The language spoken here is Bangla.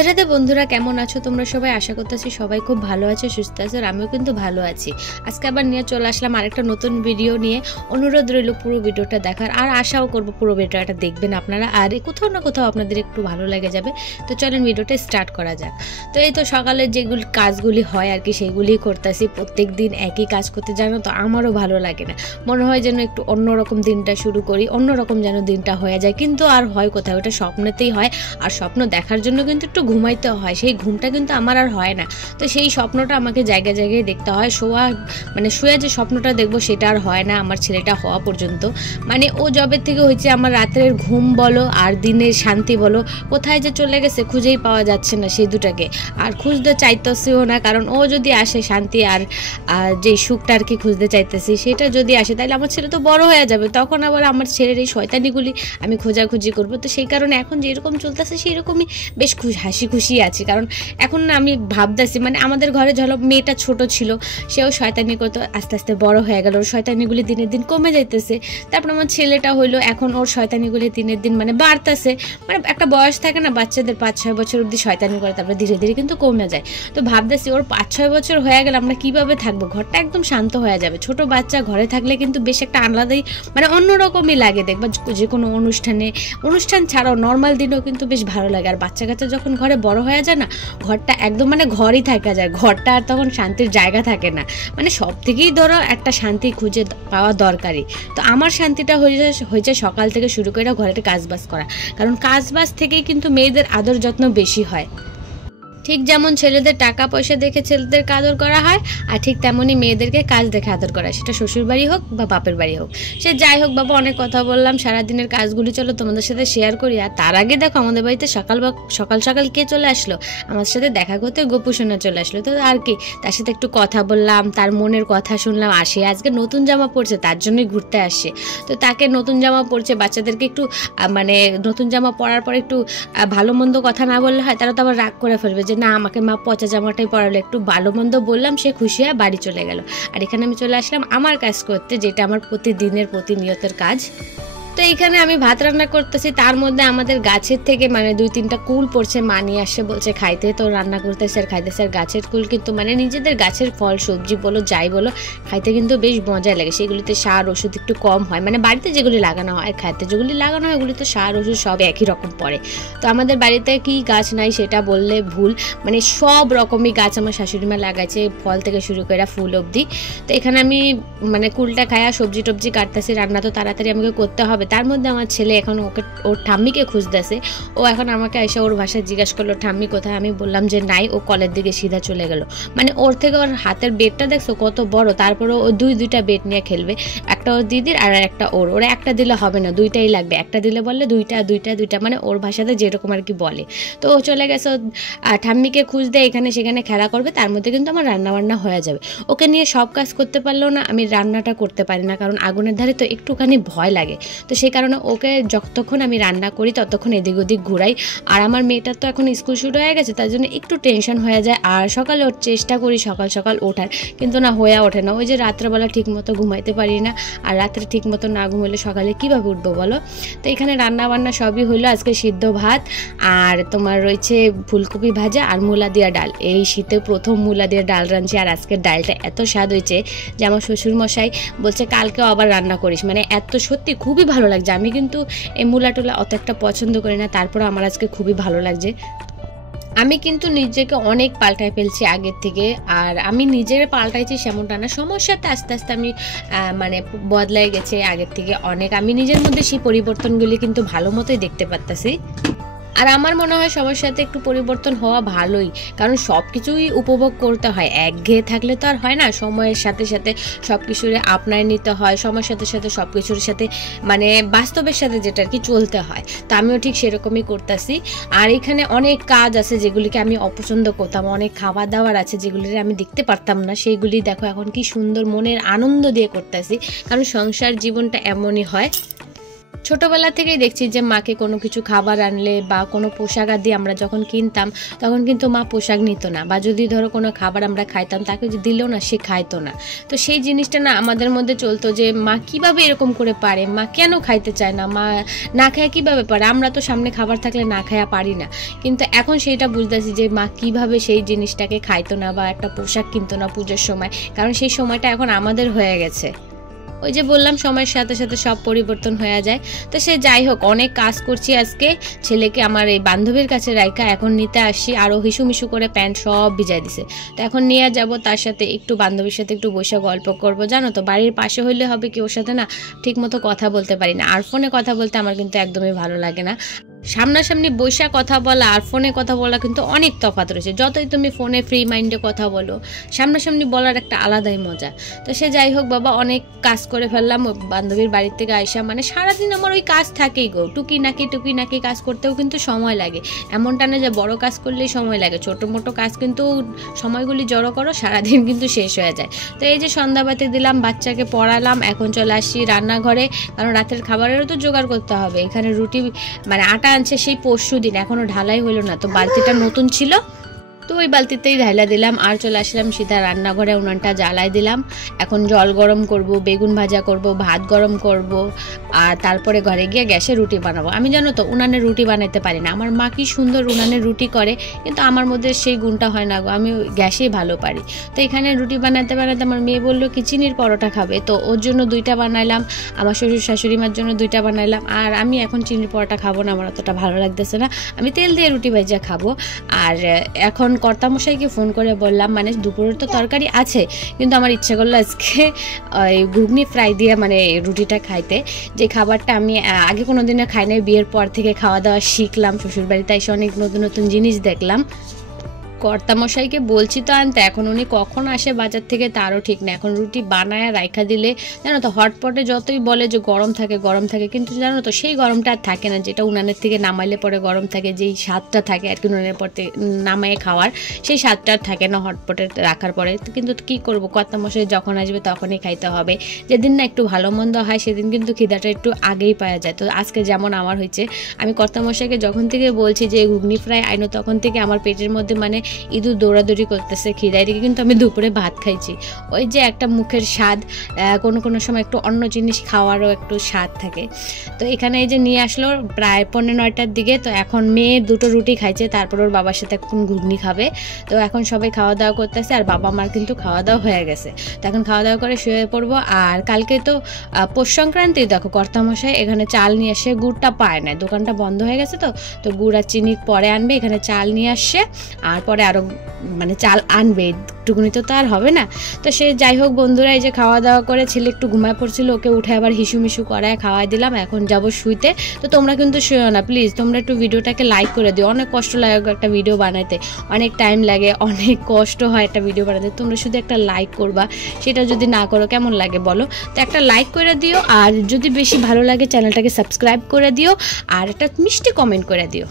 রাধে রাধে বন্ধুরা, কেমন আছো তোমরা সবাই? আশা করতেছি সবাই খুব ভালো আছে, সুস্থ আছে, আর আমিও কিন্তু ভালো আছি। আজকে আবার নিয়ে চলে আসলাম আরেকটা নতুন ভিডিও নিয়ে। অনুরোধ রইল পুরো ভিডিওটা দেখার, আর আশাও করবো পুরো ভিডিওটা দেখবেন আপনারা, আর কোথাও না কোথাও আপনাদের একটু ভালো লেগে যাবে। তো চলেন ভিডিওটা স্টার্ট করা যাক। তো এই তো সকালে যেগুলি কাজগুলি হয় আর কি, সেইগুলি করতেছি। প্রত্যেক দিন একই কাজ করতে জানো তো আমারও ভালো লাগে না, মনে হয় যেন একটু অন্যরকম দিনটা শুরু করি, অন্যরকম যেন দিনটা হয়ে যায়, কিন্তু আর হয় কোথায়, ওটা স্বপ্নেতেই হয়। আর স্বপ্ন দেখার জন্য কিন্তু একটু ঘুমাইতে হয়, সেই ঘুমটা কিন্তু আমার আর হয় না। তো সেই স্বপ্নটা আমাকে জায়গায় জায়গায় দেখতে হয়। শুয়ে যে স্বপ্নটা দেখবো সেটা আর হয় না আমার ছেলেটা হওয়া পর্যন্ত। মানে ও জবে থেকে হয়েছে, আমার রাতের ঘুম বলো আর দিনের শান্তি বলো কোথায় যে চলে গেছে খুঁজেই পাওয়া যাচ্ছে না সেই দুটাকে। আর খুঁজতে চাইতেছিও না, কারণ ও যদি আসে শান্তি আর যে সুখটা আর কি খুঁজতে চাইতেছি সেটা যদি আসে, তাহলে আমার ছেলে তো বড় হয়ে যাবে, তখন আবার আমার ছেলের এই শয়তানিগুলি আমি খোঁজাখুঁজি করবো। তো সেই কারণে এখন যেরকম চলতেছে সেই রকমই বেশ হাসি খুশি আছি। কারণ এখন আমি ভাবতেছি, মানে আমাদের ঘরে ঝলক মেয়েটা ছোট ছিল, সেও শয়তানি করতো, আস্তে আস্তে বড় হয়ে গেল, ওর শয়তানিগুলি দিনের দিন কমে যাইতেছে। তারপর আমার ছেলেটা হইলো, এখন ওর শয়তানিগুলি দিনের দিন মানে বাড়তেছে। মানে একটা বয়স থাকে না বাচ্চাদের, 5-6 বছর অবধি শয়তানি করে, তারপরে ধীরে ধীরে কিন্তু কমে যায়। তো ভাবতেছি ওর 5-6 বছর হয়ে গেলে আমরা কিভাবে থাকবো, ঘরটা একদম শান্ত হয়ে যাবে। ছোট বাচ্চা ঘরে থাকলে কিন্তু বেশ একটা আলাদাই মানে অন্যরকমই লাগে দেখবা, যে কোনো অনুষ্ঠান ছাড়াও নর্মাল দিনেও কিন্তু বেশ ভালো লাগে। আর বাচ্চা কাচ্চা যখন ঘরে বড় হয়ে যায় না, ঘরটা একদম মানে ঘরই থাকা যায়, ঘরটা আর তখন শান্তির জায়গা থাকে না। মানে সব থেকেই ধরো একটা শান্তি খুঁজে পাওয়া দরকারি। তো আমার শান্তিটা হয়েছে সকাল থেকে শুরু করে ঘরের কাজবাজ করা, কারণ কাজবাজ থেকেই কিন্তু মেয়েদের আদর যত্ন বেশি হয়। ঠিক যেমন ছেলেদের টাকা পয়সা দেখে ছেলেদেরকে আদর করা হয়, আর ঠিক তেমনই মেয়েদেরকে কাজ দেখে আদর করা হয়, সেটা শ্বশুর বাড়ি হোক বা বাপের বাড়ি হোক। সে যাই হোক বাবা, অনেক কথা বললাম, সারাদিনের কাজগুলি চলো তোমাদের সাথে শেয়ার করি। আর তার আগে দেখো আমাদের বাড়িতে সকাল সকাল কে চলে আসলো আমার সাথে দেখা করতে, গোপু সোনা চলে আসলো। তো আর কি, তার সাথে একটু কথা বললাম, তার মনের কথা শুনলাম। আর সে আজকে নতুন জামা পরছে, তার জন্যই ঘুরতে আসছে। তো তাকে নতুন জামা পরছে, বাচ্চাদেরকে একটু মানে নতুন জামা পরার পর একটু ভালো মন্দ কথা না বললে হয়, তারা তো আবার রাগ করে ফেলবে যে না আমাকে মা পচা জামাটাই পরালো। একটু ভালো মন্দ বললাম, সে খুশি হয়ে বাড়ি চলে গেল। আর এখানে আমি চলে আসলাম আমার কাজ করতে, যেটা আমার প্রতিদিনের প্রতিনিয়তের কাজ। তো এইখানে আমি ভাত রান্না করতেছি, তার মধ্যে আমাদের গাছের থেকে মানে 2-3টা কুল পড়ছে, মা নিয়ে আসে বলছে খাইতে, তো রান্না করতেছে আর খাইতেছে। আর গাছের কুল কিন্তু মানে নিজেদের গাছের ফল সবজি বলো যাই বলো, খাইতে কিন্তু বেশ মজা লাগে। সেগুলিতে সার ওষুধ একটু কম হয়, মানে বাড়িতে যেগুলি লাগানো হয়, খাইতে যেগুলি লাগানো হয় ওগুলি তো সার ওষুধ সব একই রকম পড়ে। তো আমাদের বাড়িতে কি গাছ নাই সেটা বললে ভুল, মানে সব রকমই গাছ আমার শাশুড়িমা লাগাইছে, ফল থেকে শুরু করে ফুল অবধি। তো এখানে আমি মানে কুলটা খায়া সবজি টবজি কাটতেছি, রান্না তো তাড়াতাড়ি আমাকে করতে হবে। তার মধ্যে আমার ছেলে এখন ওর ঠাম্মিকে খুঁজতেছে। ও এখন আমাকে এসে ওর ভাষায় জিজ্ঞাসা করলো ঠাম্মি কোথায়। আমি বললাম যে নাই, ও কলের দিকে সিধা চলে গেল। মানে ওর থেকে ওর হাতের বেডটা দেখছো কত বড়, তারপরে ও দুইটা বেড নিয়ে খেলবে, একটা ওর দিদির আর একটা ওরা একটা দিলে হবে না, দুইটাই লাগবে। একটা দিলে বললে দুইটা মানে ওর ভাষাতে যেরকম আর কি বলে। তো ও চলে গেছে ঠাম্মিকে খুঁজতে, এখানে সেখানে খেলা করবে, তার মধ্যে কিন্তু আমার রান্না বান্না হয়ে যাবে। ওকে নিয়ে সব কাজ করতে পারলেও না আমি রান্নাটা করতে পারি না, কারণ আগুনের ধারে তো একটুখানি ভয় লাগে। তো সেই কারণে ওকে যতক্ষণ আমি রান্না করি ততক্ষণ এদিক ওদিক ঘুরাই। আর আমার মেয়েটার তো এখন স্কুল শুরু হয়ে গেছে, তার জন্য একটু টেনশন হয়ে যায়। আর সকালে ওর চেষ্টা করি সকাল সকাল ওঠার, কিন্তু না হয়ে ওঠে না। ওই যে রাত্রেবেলা ঠিক মতো ঘুমাইতে পারি না, আর রাত্রে ঠিক মতো না ঘুমাইলে সকালে কীভাবে উঠবো বলো। তো এখানে রান্না বান্না সবই হলো, আজকে সিদ্ধ ভাত আর তোমার রয়েছে ফুলকপি ভাজা আর মূলা দিয়া ডাল। এই শীতে প্রথম মূলা দিয়ে ডাল রাঁধছি, আর আজকের ডালটা এত স্বাদ হয়েছে যে আমার শ্বশুরমশাই বলছে কালকেও আবার রান্না করিস। মানে এত সত্যি খুবই ভালো লাগছে। আমি কিন্তু এই মূলা টুলা অত একটা পছন্দ করি না, তারপর আমার আজকে খুবই ভালো লাগছে। আমি কিন্তু নিজেকে অনেক পাল্টাই ফেলছি আগের থেকে, আর আমি নিজের পাল্টাইছি সেমনটা না, সময়ের সাথে আস্তে আস্তে আমি মানে বদলাই গেছে আগের থেকে অনেক। আমি নিজের মধ্যে সেই পরিবর্তনগুলি কিন্তু ভালো মতোই দেখতে পারতাছি। আর আমার মনে হয় সবার সাথে একটু পরিবর্তন হওয়া ভালোই, কারণ সব কিছুই উপভোগ করতে হয়, একঘেয়ে থাকলে তো আর হয় না। সময়ের সাথে সাথে সব কিছুরে আপনায় নিতে হয়, সময়ের সাথে সাথে সব কিছুর সাথে মানে বাস্তবের সাথে যেটা আর কি চলতে হয়। তো আমিও ঠিক সেরকমই করতেছি। আর এখানে অনেক কাজ আছে যেগুলিকে আমি অপছন্দ করতাম, অনেক খাবার দাবার আছে যেগুলির আমি দেখতে পারতাম না, সেইগুলি দেখো এখন কি সুন্দর মনের আনন্দ দিয়ে করতেছি, কারণ সংসার জীবনটা এমনই হয়। ছোটবেলা থেকেই দেখছি যে মাকে কোনো কিছু খাবার আনলে বা কোনো পোশাক আদি আমরা যখন কিনতাম তখন কিন্তু মা পোশাক নিত না, বা যদি ধরো কোনো খাবার আমরা খাইতাম তাকে যদি দিলেও না সে খাইতো না। তো সেই জিনিসটা না আমাদের মধ্যে চলতো যে মা কিভাবে এরকম করে পারে, মা কেন খাইতে চায় না, মা না খায় কিভাবে পারে, আমরা তো সামনে খাবার থাকলে না খায়া পারি না। কিন্তু এখন সেইটা বুঝতেছি যে মা কিভাবে সেই জিনিসটাকে খাইতো না বা একটা পোশাক কিনতো না পুজোর সময়, কারণ সেই সময়টা এখন আমাদের হয়ে গেছে। ওই যে বললাম সময়ের সাথে সাথে সব পরিবর্তন হয়ে যায়। তো সে যাই হোক, অনেক কাজ করছি আজকে, ছেলেকে আমার এই বান্ধবীর কাছে রাইখা এখন নিতে আসি, আরও হিসু করে প্যান্ট সব ভিজাই দিছে। তো এখন নিয়ে যাব, তার সাথে একটু বান্ধবীর সাথে একটু বসে গল্প করব। জানো তো বাড়ির পাশে হইলে হবে কি, ওর সাথে না ঠিক মতো কথা বলতে পারি না, আর ফোনে কথা বলতে আমার কিন্তু একদমই ভালো লাগে না। সামনাসামনি বসে কথা বলা আর ফোনে কথা বলা কিন্তু অনেক তফাৎ রয়েছে। যতই তুমি ফোনে ফ্রি মাইন্ডে কথা বলো, সামনাসামনি বলার একটা আলাদাই মজা। তো সে যাই হোক বাবা, অনেক কাজ করে ফেললাম বান্ধবীর বাড়ির থেকে আইসা। মানে সারাদিন আমার ওই কাজ থাকেই গো, টুকি নাকি কাজ করতেও কিন্তু সময় লাগে। এমনটা না যে বড় কাজ করলেই সময় লাগে, ছোটো মোটো কাজ কিন্তু সময়গুলি জড়ো করো সারাদিন কিন্তু শেষ হয়ে যায়। তো এই যে সন্ধ্যাবাতি দিলাম, বাচ্চাকে পড়ালাম, এখন চলে আসছি রান্নাঘরে, কারণ রাতের খাবারেরও তো জোগাড় করতে হবে। এখানে রুটি মানে আটা আনছে সেই পরশু দিন, এখনো ঢালাই হলো না, তো বালতিটা নতুন ছিল তো ওই বালতিতেই ঢাইলা দিলাম আর চলে আসলাম সিধা রান্নাঘরে, উনানটা জ্বালাই দিলাম। এখন জল গরম করব, বেগুন ভাজা করব, ভাত গরম করব, আর তারপরে ঘরে গিয়ে গ্যাসে রুটি বানাবো। আমি জানো তো উনানে রুটি বানাইতে পারি না, আমার মা কি সুন্দর উনানে রুটি করে, কিন্তু আমার মধ্যে সেই গুণটা হয় না গো, আমি গ্যাসেই ভালো পারি। তো এখানে রুটি বানাতে আমার মেয়ে বললো কি চিনির পরোটা খাবে, তো ওর জন্য 2টা বানাইলাম, আমার শ্বশুর শাশুড়ি মার জন্য 2টা বানাইলাম। আর আমি এখন চিনির পরোটা খাবো না, আমার অতটা ভালো লাগতেছে না, আমি তেল দিয়ে রুটি ভাজা খাবো। আর এখন কর্তামশাইকে ফোন করে বললাম, মানে দুপুরের তো তরকারি আছে, কিন্তু আমার ইচ্ছা করলো আজকে ঘুগনি ফ্রাই দিয়ে মানে রুটিটা খাইতে, যে খাবারটা আমি আগে কোনো দিনে খাই নাই, বিয়ের পর থেকে খাওয়া দাওয়া শিখলাম, শ্বশুরবাড়িতে এসে অনেক নতুন নতুন জিনিস দেখলাম। কর্তামশাইকে বলছি তো আনতে, এখন উনি কখন আসে বাজার থেকে তারও ঠিক না। এখন রুটি বানায় রাইখা দিলে জানো তো হটপটে যতই বলে যে গরম থাকে, কিন্তু জানো তো সেই গরমটা আর থাকে না, যেটা উনানের থেকে নামাইলে পরে গরম থাকে, যেই স্বাদটা থাকে আর কি উনানের পর নামাইয়ে খাওয়ার, সেই স্বাদটা আর থাকে না হটপটে রাখার পরে। কিন্তু কি করব, কর্তামশাই যখন আসবে তখনই খাইতে হবে। যেদিন না একটু ভালো মন্দ হয় সেদিন কিন্তু খিদাটা একটু আগেই পাওয়া যায়। তো আজকে যেমন আমার হয়েছে, আমি কর্তামশাইকে যখন থেকে বলছি যে ঘুগনি ফ্রাই আইনো, তখন থেকে আমার পেটের মধ্যে মানে ইঁদুর দৌড়াদৌড়ি করতেছে খিদায় দিকে, কিন্তু আমি দুপুরে ভাত খাইছি। ওই যে একটা মুখের স্বাদ, কোনো সময় একটু অন্য জিনিস খাওয়ারও একটু স্বাদ থাকে। তো এখানে এই যে নিয়ে আসলো প্রায় 9:15টার দিকে, তো এখন মেয়ে 2টো রুটি খাইছে, তারপর ওর বাবার সাথে এখন ঘুগনি খাবে। তো এখন সবাই খাওয়া দাওয়া করতেছে, আর বাবা মার কিন্তু খাওয়া দাওয়া হয়ে গেছে। তো এখন খাওয়া দাওয়া করে শুয়ে পড়বো। আর কালকে তো পৌষ সংক্রান্তি, দেখো কর্তামশাই এখানে চাল নিয়ে আসে, গুড়টা পায় না, দোকানটা বন্ধ হয়ে গেছে। তো গুড় আর চিনি পরে আনবে, এখানে চাল নিয়ে আসছে, আর পরে আরও মানে চাল আনবে, টুকুনি তো আর হবে না। তো সে যাই হোক বন্ধুরা, এই যে খাওয়া দাওয়া করে ছেলে একটু ঘুমায় পড়ছিল, ওকে উঠে আবার হিসুমিশু করায় খাওয়াই দিলাম, এখন যাব শুইতে। তো তোমরা কিন্তু শুয়েও না প্লিজ, তোমরা একটু ভিডিওটাকে লাইক করে দিও, অনেক কষ্ট লাগে একটা ভিডিও বানাইতে, অনেক টাইম লাগে, অনেক কষ্ট হয় একটা ভিডিও বানাতে। তোমরা শুধু একটা লাইক করবা, সেটা যদি না করো কেমন লাগে বলো? তো একটা লাইক করে দিও, আর যদি বেশি ভালো লাগে চ্যানেলটাকে সাবস্ক্রাইব করে দিও, আর একটা মিষ্টি কমেন্ট করে দিও।